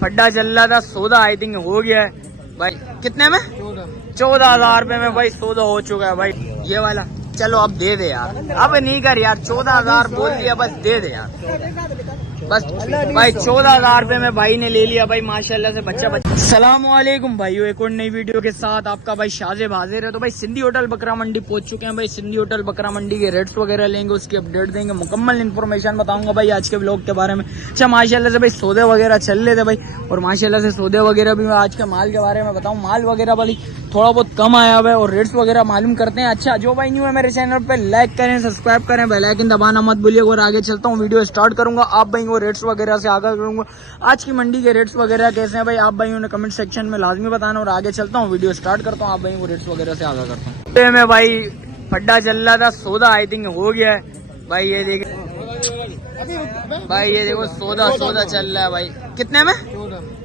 फड्डा चल रहा था, सौदा आई थिंक हो गया है भाई। कितने में? 14,000 रुपए में भाई सौदा हो चुका है भाई। ये वाला चलो अब दे दे यार, अब नहीं कर यार, 14,000 बोल दिया, बस दे दे यार बस भाई। 14,000 रुपए में भाई ने ले लिया भाई माशाल्लाह से बच्चा। अस्सलामुअलैकुम भाइयों, एक और नई वीडियो के साथ आपका भाई शाजिब हाजिर है। तो भाई सिंधी होटल बकरा मंडी पहुंच चुके हैं भाई। सिंधी होटल बकरा मंडी के रेट्स वगैरह लेंगे, उसकी अपडेट देंगे, मुकम्मल इन्फॉर्मेशन बताऊंगा भाई आज के व्लॉग के बारे में। अच्छा माशाल्लाह से भाई सौदे वगैरह चल रहे थे भाई, और माशाल्लाह से सौदे वगैरह भी आज के माल के बारे में बताऊँ। माल वगैरह भाई थोड़ा बहुत कम आया हुआ है और रेट्स वगैरह मालूम करते हैं। अच्छा जो भाई न्यू है मेरे चैनल पे लाइक करें, सब्सक्राइब करें, बेल आइकन दबाना मत भूलिएगा। और आगे चलता हूँ, वीडियो स्टार्ट करूंगा, आप भाई वो रेट्स वगैरह से आगे करूंगा। आज की मंडी के रेट्स वगैरह कैसे हैं भाई आप भाइयों ने कमेंट सेक्शन में लाजमी बताना। और आगे चलता हूँ, वीडियो स्टार्ट करता हूँ, आप भाई वो रेट्स वगैरह से आगे करता हूँ। में भाई फड्डा चल रहा था, सौदा आई थिंक हो गया है भाई। ये देखिए भाई, ये देखो सौदा चल रहा है भाई। कितने में?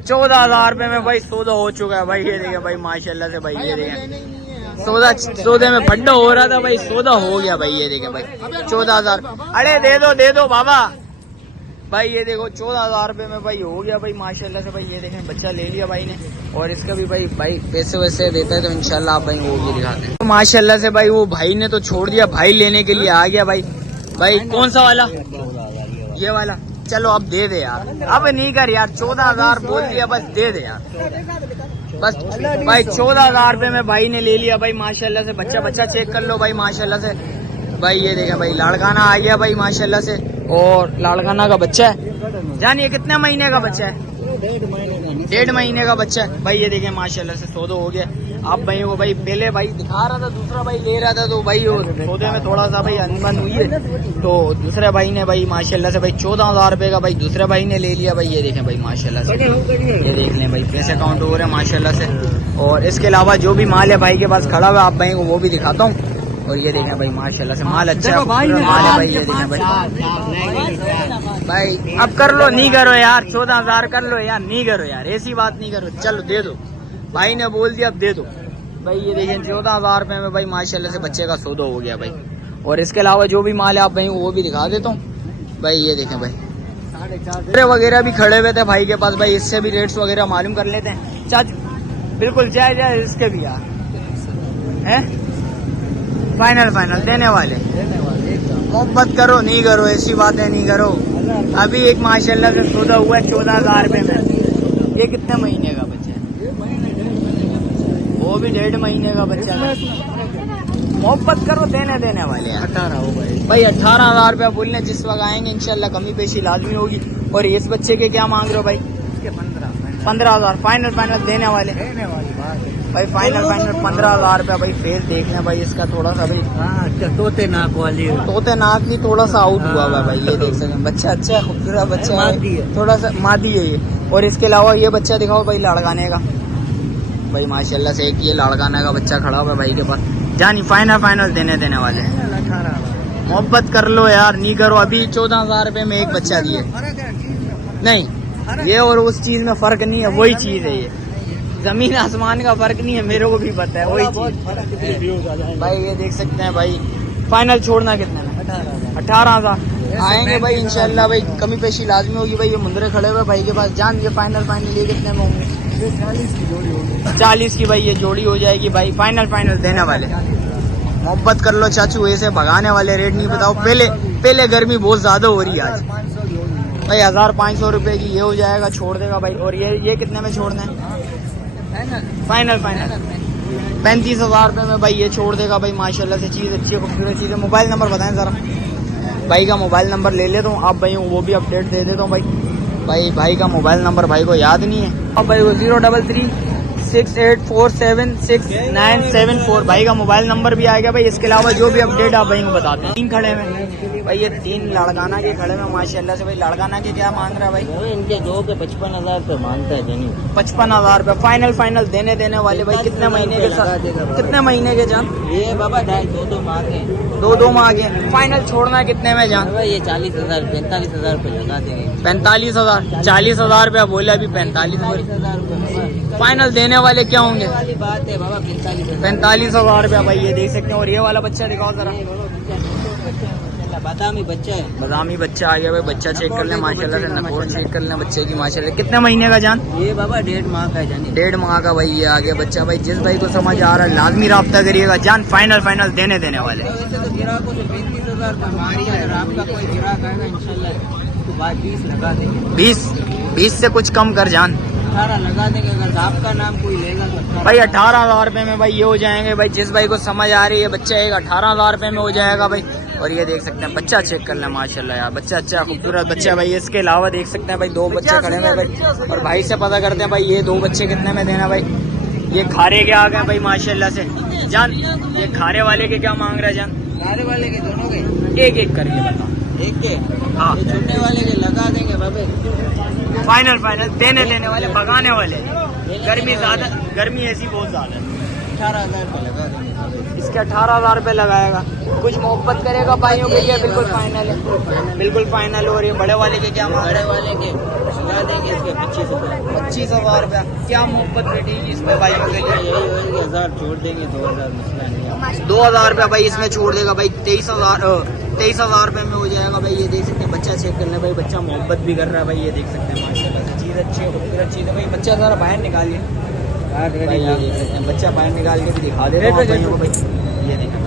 14,000 रुपए में भाई सौदा हो चुका है भाई। ये देखिए भाई माशाल्लाह से भाई, ये देखिए सौदे में फड्डा हो रहा था भाई, सौदा हो गया भाई। ये देखिए भाई 14,000। अरे दे दो बाबा भाई। ये देखो 14,000 रुपए में भाई हो गया भाई माशाल्लाह से भाई। ये देखें बच्चा ले लिया भाई ने, और इसका भी भाई पैसे वैसे देता है तो इंशाल्लाह आप भाई वो भी दिखाते हैं। तो माशाल्लाह से भाई वो भाई ने तो छोड़ दिया, भाई लेने के लिए आ गया भाई। भाई कौन सा वाला? ये वाला चलो अब दे दे यार, अब नहीं कर यार, 14,000 बोल दिया, बस दे दे यार बस भाई। 14,000 रुपए में भाई ने ले लिया भाई माशाल्लाह से बच्चा। बच्चा चेक कर लो भाई माशाल्लाह से भाई। ये देखें भाई लाड़काना आ गया भाई माशाल्लाह से, और लाड़काना का बच्चा है। जानिए कितने महीने का बच्चा है? 1.5 महीने का बच्चा है भाई। ये देखें माशाल्लाह से सौदा हो गया। आप भाई को भाई पहले भाई दिखा रहा था, दूसरा भाई ले रहा था, तो भाई वो सौदे में थोड़ा सा भाई अनबन हुई है, तो दूसरे भाई ने भाई माशाल्लाह से भाई 14,000 रुपए का भाई दूसरे भाई ने ले लिया भाई। ये देखें भाई माशाल्लाह से, ये देख लें भाई पैसे काउंट हो रहे हैं माशाल्लाह से। और इसके अलावा जो भी माल है भाई के पास खड़ा हुआ है, आप भाई को वो भी दिखाता हूँ। और ये देखें भाई माशाल्लाह से माल अच्छा है माल है भाई। ये देखें भाई अब कर लो, नहीं करो यार, 14,000 कर लो यार, नहीं करो यार, ऐसी बात नहीं करो, चलो दे दो, भाई ने बोल दिया अब दे दो भाई। ये देखें 14,000 रुपए में भाई माशाल्लाह से बच्चे का सौदा हो गया भाई। और इसके अलावा जो भी माल है आप भाई वो भी दिखा देता हूँ भाई। ये देखें भाई वगैरह भी खड़े हुए थे भाई के पास भाई, इससे भी रेट्स वगैरह मालूम कर लेते हैं। चाच बिल्कुल जाए इसके भी यार है, फाइनल देने वाले। मोहब्बत करो, नहीं करो, ऐसी बातें नहीं करो। अभी एक माशाल्लाह से सौदा हुआ है 14,000 रुपए में। ये कितने महीने का बच्चा है? वो भी 1.5 महीने का बच्चा है। मोहब्बत करो, देने वाले 18 हो भाई 18,000 रुपया बोलने। जिस वक्त आएंगे इंशाल्लाह कमी पेशी लाजमी होगी। और इस बच्चे के क्या मांग रहे हो भाई? 15,000 फाइनल देने वाले भाई। फाइनल 15,000 रुपया भाई। फेस देखना भाई इसका थोड़ा सा भाई तोते नाक भी थोड़ा सा आउट हुआ हुआ भाई। ये देख सकते बच्चा अच्छा है, खूबसूरत बच्चा है, थोड़ा सा मादी है ये। और इसके अलावा ये बच्चा दिखाओ भाई लाड़काने का भाई माशाल्लाह से। एक ये लाड़काने का बच्चा खड़ा हुआ है भाई के पास। जानी फाइनल देने वाले। मोहब्बत कर लो यार, नहीं करो। अभी 14,000 रुपए में एक बच्चा दिए नहीं, ये और उस चीज में फर्क नहीं है, वही चीज है। ये जमीन आसमान का फर्क नहीं है, मेरे को भी पता है, वही चीज भाई। ये देख सकते हैं भाई। फाइनल छोड़ना कितने में? 18,000 आएंगे भाई इंशाल्लाह भाई, कमी पेशी लाजमी होगी भाई। ये मुंदरे खड़े हुए भाई के पास। जान ये फाइनल ये कितने में होंगे? 40 की जोड़ी होगी। 40 की भाई ये जोड़ी हो जाएगी भाई। फाइनल देने वाले। मोहब्बत कर लो चाचू, ऐसे भगाने वाले रेट नहीं बताओ। पहले गर्मी बहुत ज्यादा हो रही है आज भाई। 1,500 रुपए की ये हो जाएगा, छोड़ देगा भाई। और ये कितने में छोड़ना है? फाइनल 35,000 रुपए में भाई ये छोड़ देगा भाई माशाल्लाह से। चीज अच्छी खूबसूरत चीज है। मोबाइल नंबर बताएं जरा भाई का। मोबाइल नंबर ले लेता हूँ, आप भाई वो भी अपडेट दे देता हूँ भाई का मोबाइल नंबर भाई को याद नहीं है। अब भाई वो 033 68476974 भाई का मोबाइल नंबर भी आ गया भाई। इसके अलावा जो भी अपडेट आप भाई को बताते हैं। 3 खड़े हैं भाई, ये 3 लाड़काना के खड़े में माशाल्लाह से भाई। लाड़काना के क्या मांग रहा है भाई? इनके दो के 55,000 रुपए मांगता है। 55,000 रुपए फाइनल देने वाले भाई। कितने महीने के साथ? कितने महीने के जान? ये बाबा 2 मांगे। फाइनल छोड़ना कितने में जान? ये 40,000 45,000 रुपए लगा देंगे। 45,000 40,000 रुपया बोले, अभी 45,000 फाइनल देने वाले क्या होंगे? 45,000 रुपया भाई। ये देख सकते हैं। और ये वाला बच्चा दिखाओ जरा बादामी बच्चा है। बादामी बच्चा आ गया भाई, बच्चा चेक कर ले माशाल्लाह से, नकोर चेक कर ले बच्चे की माशाल्लाह। कितने महीने का जान? ये बाबा 1.5 माह का है जानी। 1.5 माह का भाई ये आ गया बच्चा भाई। जिस भाई को समझ आ रहा है लाजमी राब्ता करिएगा जान। फाइनल देने वाले। वैसे तो गिराकों से 35,000 रुपये मांगी, अगर आपका कोई गिराक आएगा इंशाल्लाह तो बात 20 लगा देंगे। 20 से कुछ कम कर जान। 18 लगा देंगे, अगर आपका नाम कोई लेगा तो 18 भाई 18,000 रुपए में भाई ये हो जाएंगे भाई। जिस भाई को समझ आ रही है बच्चा एक 18,000 रुपए में हो जाएगा भाई। और ये देख सकते हैं बच्चा चेक कर लें माशाल्लाह यार, बच्चा अच्छा खूबसूरत बच्चा है भाई। इसके अलावा देख सकते हैं भाई 2 बच्चे खड़े हैं भाई। और भाई से पता करते हैं भाई ये 2 बच्चे कितने में देना भाई। ये खारे के आ गए भाई माशाल्लाह से जान। ये खारे वाले के क्या मांग रहा है जान? खारे वाले के दोनों के एक करके बता। एक के हाँ ये छोटे वाले के लगा देंगे बाबे। फाइनल देने वाले, भगाने वाले। गर्मी ऐसी बहुत ज्यादा है। 18,000 रुपये लगा देंगे बाबे। इसके 18,000 रुपए लगाएगा। कुछ मोहब्बत करेगा भाइयों के लिए बिल्कुल फाइनल है, बिल्कुल फाइनल हो रही है। बड़े वाले के क्या मांग रहे बड़े वाले के लगा देंगे इसके 25,000 रुपया। क्या मोहब्बत बैठेगी इसमें भाइयों के लिए? यही होगी 1000 छोड़ देंगे, 2000 मसला नहीं। 2,000 रुपया भाई इसमें छोड़ देगा भाई। 23,000 रुपए में हो जाएगा भाई। ये देख सकते हैं बच्चा चेक करना भाई। बच्चा मोहब्बत भी कर रहा है भाई। ये देख सकते हैं माशाल्लाह से चीज़ अच्छी है, खूबसूरत चीज़ है भाई। बच्चा जरा बाहर निकालिए भाई। ये देख सकते हैं बच्चा बाहर निकाल के भी दिखा दे रहे हैं भाई। ये देखा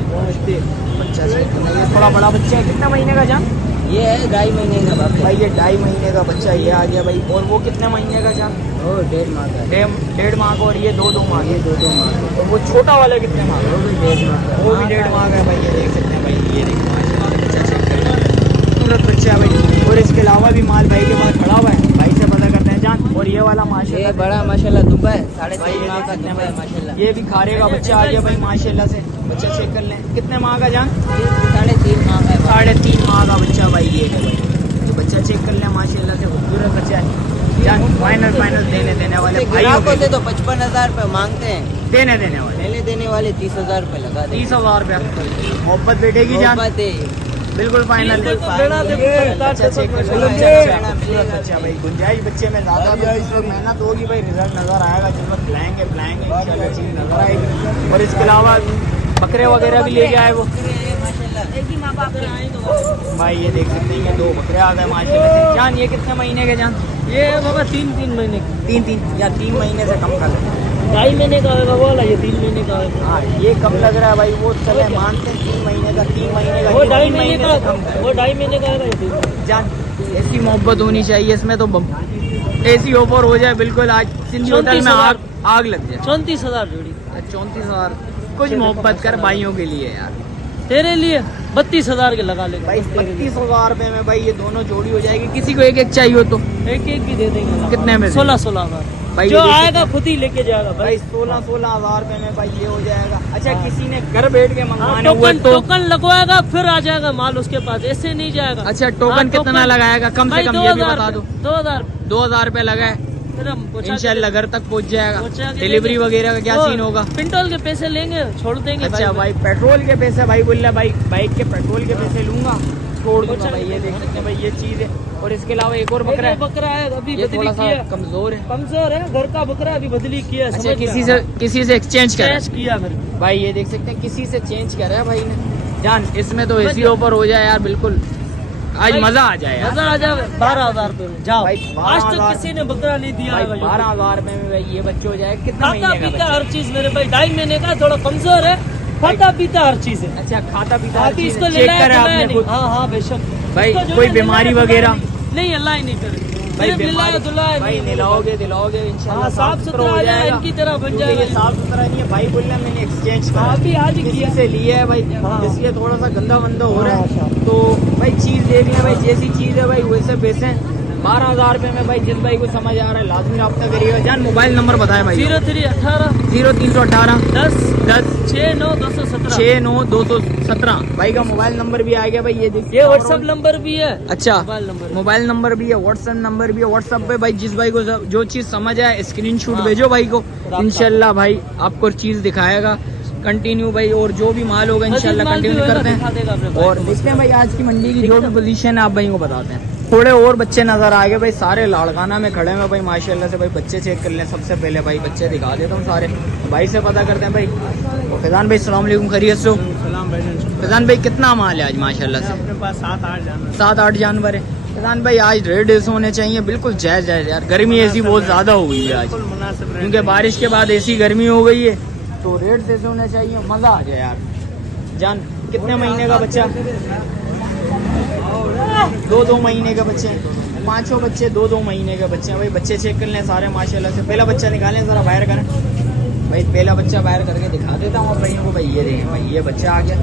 बच्चा चेक करना। ये थोड़ा बड़ा बच्चा है। कितना महीने का जान? ये है 2.5 महीने का बाप भाई। ये 2.5 महीने का बच्चा ये आ गया भाई। और वो कितने महीने का जान? वो 1.5 माह का है। 1.5 माह का। और ये 2 माह ये 2 माह का। और वो छोटा वाला कितने माह का? वो भी 1.5 माह का। वो भी 1.5 माह का है भाई। ये देख सकते हैं भाई। ये देखो माशाल्लाह बच्चा चेक करें, खूबसूरत बच्चा है भाई। और इसके अलावा भी माल भाई के पास खड़ा हुआ है। भाई से पता करते हैं जान। और ये वाला माशाल्लाह ये बड़ा माशाल्लाह दुबा है, 3.5 माह का दुबा है माशाल्लाह। ये भी खारे का बच्चा आ गया भाई माशाल्लाह से। बच्चा चेक कर लें। कितने माह का जान? ये 3.5 माह का है। 3.5 माह का बच्चा भाई ये है भाई। तो बच्चा चेक कर लें माशाल्लाह से, खूबसूरत बच्चा है जान। फाइनल देने वाले भाइयों ग्राहकों से तो 55,000 रुपये मांगते हैं। देने वाले पहले देने वाले 30,000 रुपये लगा देंगे। 30,000 रुपया मोहब्बत बैठेगी जान। मोहब्बत है। बिल्कुल फाइनल है। बच्चा चेक कर लो। बच्चा भाई गुंजाइश बच्चे में ज्यादा मेहनत होगी भाई। रिजल्ट नजर आएगा जिस वक्त लाएंगे इंशाल्लाह चीज नजर आएगी। और इसके अलावा बकरे वगैरह भी लेके आए वो भाई। ये देख सकते हैं ये 2 बकरे आ गए माशाल्लाह से। जान ये कितने महीने के जान? ये बाबा 3 महीने का। 3 या 3 महीने से कम कर। 2.5 महीने का होगा वो वाला, ये 3 महीने का है। हाँ ये कम लग रहा है भाई। वो चले मानते हैं 3 महीने का, 3 महीने का, वो ये 2.5 3 महीने महीने का, से कम है। वो 2.5 महीने का है जान। ऐसी मोहब्बत होनी चाहिए इसमें तो। ऐसी ऑफर हो जाए बिल्कुल आज सिंधी होटल में आग लग जाए। 34,000 जोड़ी 34,000। कुछ मोहब्बत कर भाइयों के लिए यार। तेरे लिए 32,000 के लगा लेगा भाई 32,000 रुपए में भाई ये दोनों जोड़ी हो जाएगी। किसी को एक चाहिए हो तो एक भी दे देंगे। कितने में? 16,000 भाई जो आएगा खुद ही लेके जाएगा भाई। 16,000 रुपए में भाई ये हो जाएगा। अच्छा किसी ने घर बैठ के मंगवाने हुए टोकन तो टोकन लगवाएगा फिर आ जाएगा माल उसके पास, ऐसे नहीं जाएगा। अच्छा टोकन कितना लगाएगा? कम से कम ये भी बता दो। 2,000 रुपए लगाए इंशाल्लाह घर तक पहुंच जाएगा। डिलीवरी वगैरह का क्या सीन होगा? पेट्रोल के पैसे लेंगे, छोड़ देंगे। अच्छा भाई पेट्रोल के पैसे भाई बोल रहा भाई बाइक के पेट्रोल के पैसे लूंगा, छोड़ दूंगा भाई। ये देख सकते हैं भाई ये चीज है। और इसके अलावा एक और बकरा है अभी ये बदली थोड़ा सा किया, कमजोर है घर का बकरा अभी बदली किया। अच्छा किसी से एक्सचेंज किया भाई। ये देख सकते हैं किसी से चेंज करा है भाई ने जान। इसमें तो ऐसी ऑफर हो जाए यार बिल्कुल आज मजा आ जाए यार। मजा आ जाए। 12,000 रुपए में जाओ भाई। आज तक किसी ने बकरा नहीं दिया। 12,000 रुपए में भाई ये बच्चे हो जाए। कितना खाता महीने का पीता बच्चा? हर चीज मेरे भाई 2.5 महीने का, थोड़ा कमजोर है। खाता पीता हर चीज है। अच्छा खाता पीता हर चीज इसको चेक करा आपने खुद? हाँ बेशक भाई कोई बीमारी वगैरह नहीं, अल्लाह ही नहीं करे भाई। दुलाए भाई दिलाओगे इंशाल्लाह साफ सुथरा हो जाएगा, इनकी तरह बन जाएगा। ये साफ सुथरा नहीं है भाई। बोल रहे मैंने एक्सचेंज करा अभी आज ही किसी किया से लिए है भाई, इसलिए थोड़ा सा गंदा वंदा हो रहा है। तो भाई चीज देख लें भाई, जैसी चीज है भाई वैसे पैसे। 12,000 रुपए में भाई जिस भाई को समझ आ रहा है लाजमी रब्ता करिएगा जान। मोबाइल नंबर बताए भाई। 0318 0318 10 10 69 217 भाई का मोबाइल नंबर भी आ गया भाई। ये देखिए ये व्हाट्सएप नंबर भी है। अच्छा मोबाइल नंबर भी है, व्हाट्सएप नंबर भी है। व्हाट्सएप पे भाई जिस भाई को जो चीज समझ आए स्क्रीनशॉट भेजो भाई को, इंशाल्लाह भाई आपको चीज दिखाएगा कंटिन्यू भाई। और जो भी माल होगा इंशाल्लाह कंटिन्यू करते हैं। और देखते हैं भाई आज की मंडी की जो भी पोजीशन है आप भाई को बताते हैं। थोड़े और बच्चे नजर आ गए भाई, सारे लाड़काना में खड़े हैं भाई माशाल्लाह से भाई। बच्चे चेक कर लें सबसे पहले भाई, बच्चे दिखा देता हूँ सारे, भाई से पता करते हैं भाई। और फैजान भाई सलाम अलैकुम, खैरियत से हो? फैजान भाई कितना माल है आज माशाल्लाह से? अपने पास 7-8 जानवर। 7-8 जानवर है। फैजान भाई आज रेट ऐसे होने चाहिए बिल्कुल जायज जायज यार, गर्मी ऐसी बहुत ज्यादा हो गई है आज, मुनासिब क्योंकि बारिश के बाद ऐसी गर्मी हो गई है, तो रेट ऐसे होने चाहिए, मजा आ जाए यार। जान कितने महीने का बच्चा? 2-2 महीने का बच्चे हैं, 5 बच्चे 2-2 महीने के बच्चे हैं भाई। बच्चे चेक कर लें सारे माशाल्लाह से। पहला बच्चा निकालें जरा, बाहर करें भाई, पहला बच्चा बाहर करके दिखा देता हूँ भाइयों को भाई। ये देखें भाई, ये बच्चा आ गया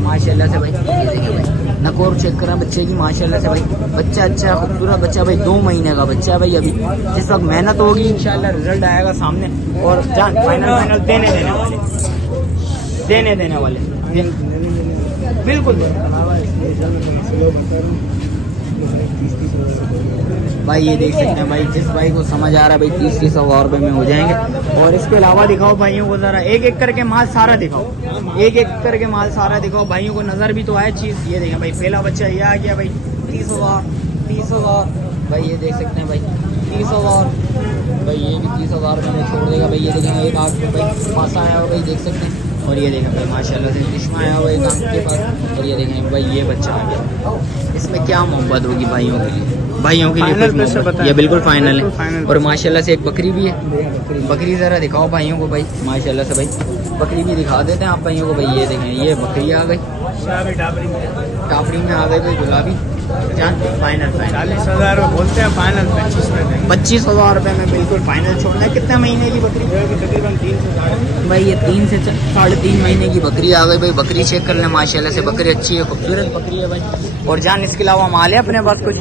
माशाल्लाह से भाई। ये देखिए भाई, नकोर चेक करा बच्चे की माशाल्लाह से भाई। बच्चा अच्छा खूबसूरत बच्चा भाई, 2 महीने का बच्चा है भाई। अभी जिस वक्त मेहनत होगी इंशाल्लाह रिजल्ट आएगा सामने। और जान फाइनल देने वाले बिल्कुल भाई। ये देख सकते हैं भाई, जिस भाई को समझ आ रहा है भाई 30-30 हजार रुपए में हो जाएंगे। और इसके अलावा दिखाओ भाइयों को जरा, एक एक करके माल सारा दिखाओ, एक एक करके माल सारा दिखाओ भाइयों को, नजर भी तो आए चीज। ये देखें भाई, पहला बच्चा ये आ गया भाई 30,000 भाई। ये देख सकते हैं भाई 30,000 भाई, ये भी 30,000 रुपये में छोड़ देगा भाई। ये देखें एक आग पे भाई मासा आया हुआ भाई, देख सकते हैं। और ये देखें भाई माशाल्लाह से चश्मा आया हुआ एक आंख के पास। और ये देखें भाई, ये बच्चा आ गया, इसमें क्या मोहब्बत होगी भाइयों के लिए, भाइयों के लिए कुछ मोहब्बत। ये बिल्कुल फाइनल है। और माशाल्लाह से एक बकरी भी है, बकरी जरा दिखाओ भाइयों को भाई माशाल्लाह से भाई। बकरी भी दिखा देते हैं आप भाइयों को भाई। ये देखें, ये बकरी आ गई टापड़ी में आ गई भाई, गुलाबी। जान फाइनल 40,000 बोलते हैं, फाइनल 25 में 25,000 रुपये में बिल्कुल फाइनल छोड़ना है। कितने महीने की बकरी? तकरीबन 3 से भाई ये 3 से 3.5 महीने की बकरी आ गई भाई। बकरी चेक कर लें माशाल्लाह से, बकरी अच्छी है, खूबसूरत बकरी है भाई। और जान इसके अलावा माल है अपने पास कुछ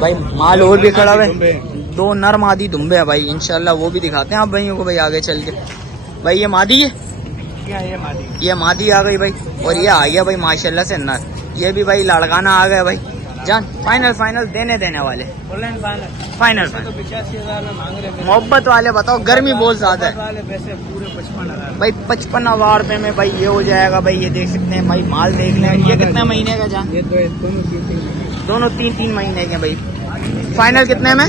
भाई? माल और भी खड़ा है, 2 नर मादी दुम्बे है भाई, इंशाल्लाह वो भी दिखाते हैं आप भाइयों को भाई आगे चल के। भाई ये मादी है, ये मादी आ गई भाई। और ये आ गया भाई माशाल्लाह से नर, ये भी भाई लड़काना आ गया भाई। जान फाइनल देने वाले फाइनल 85,000 में मांग रहे मोहब्बत वाले बताओ, गर्मी बहुत ज्यादा है वाले पैसे पूरे 55,000 भाई। 55,000 रुपये में भाई ये हो जाएगा भाई। ये देख सकते हैं भाई, माल देख लें। ये कितने महीने का जान? ये तो दोनों 3-3 महीने के भाई। फाइनल कितने में?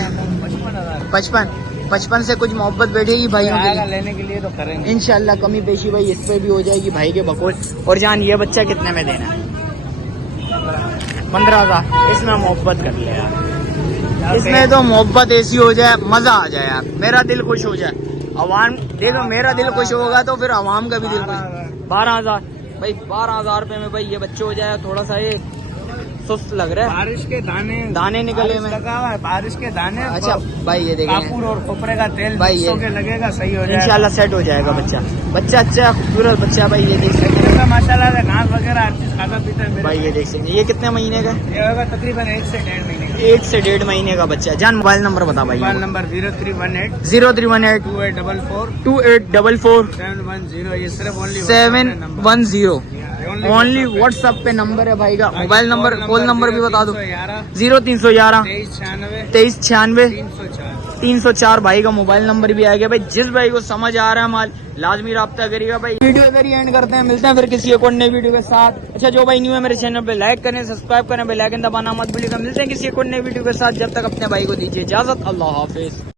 55,000 55 से कुछ मोहब्बत बैठेगी भाइयों के लिए लेने के लिए तो करेंगे इंशाल्लाह, कमी पेशी भाई इस पे भी हो जाएगी भाई के बकौल। और जान ये बच्चा कितने में देना है? 15,000। इसमें मोहब्बत कर ले यार, इसमें तो मोहब्बत ऐसी हो जाए, मजा आ जाए यार, मेरा दिल खुश हो जाए। अवाम देखो, मेरा दिल खुश होगा तो फिर अवाम का भी दिल खुश। 12,000 भाई, 12,000 रुपये में भाई ये बच्चे हो जाए। थोड़ा सा ये सुस्त लग रहा है, बारिश के दाने निकले में लगा हुआ है, बारिश के दाने। अच्छा भाई ये देखें, कापूर और खोपरे का तेल भाई ये के लगेगा, सही हो जाएगा इंशाल्लाह सेट हो जाएगा बच्चा। बच्चा अच्छा खूबसूरत बच्चा भाई। ये देख सकते हैं माशाल्लाह से घास वगैरह हर चीज खाता पीता है भाई। ये देख सकते हैं, ये कितने महीने का? ये होगा तकरीबन 1 से 1.5 महीने का। 1 से 1.5 महीने का बच्चा है। जान मोबाइल नंबर बता भाई। Mobile number 0318 0318 2844 2844 710। ये सिर्फ ओनली 710 ओनली व्हाट्सएप पे नंबर है भाई का। मोबाइल नंबर कॉल नंबर भी बता दो। 0311 2396 304 भाई का मोबाइल नंबर भी आ गया भाई। जिस भाई को समझ आ रहा है माल लाजमी राब्ता करिएगा भाई। वीडियो इधर ही एंड करते हैं, मिलते हैं फिर किसी एक और नई वीडियो के साथ। अच्छा जो भाई न्यू है मेरे चैनल पे लाइक करें, सब्सक्राइब करें, बेल आइकन दबाना मत भूलिएगा। मिलते हैं किसी एक और नई वीडियो के साथ, जब तक अपने भाई को दीजिए इजाजत। अल्लाह हाफिज।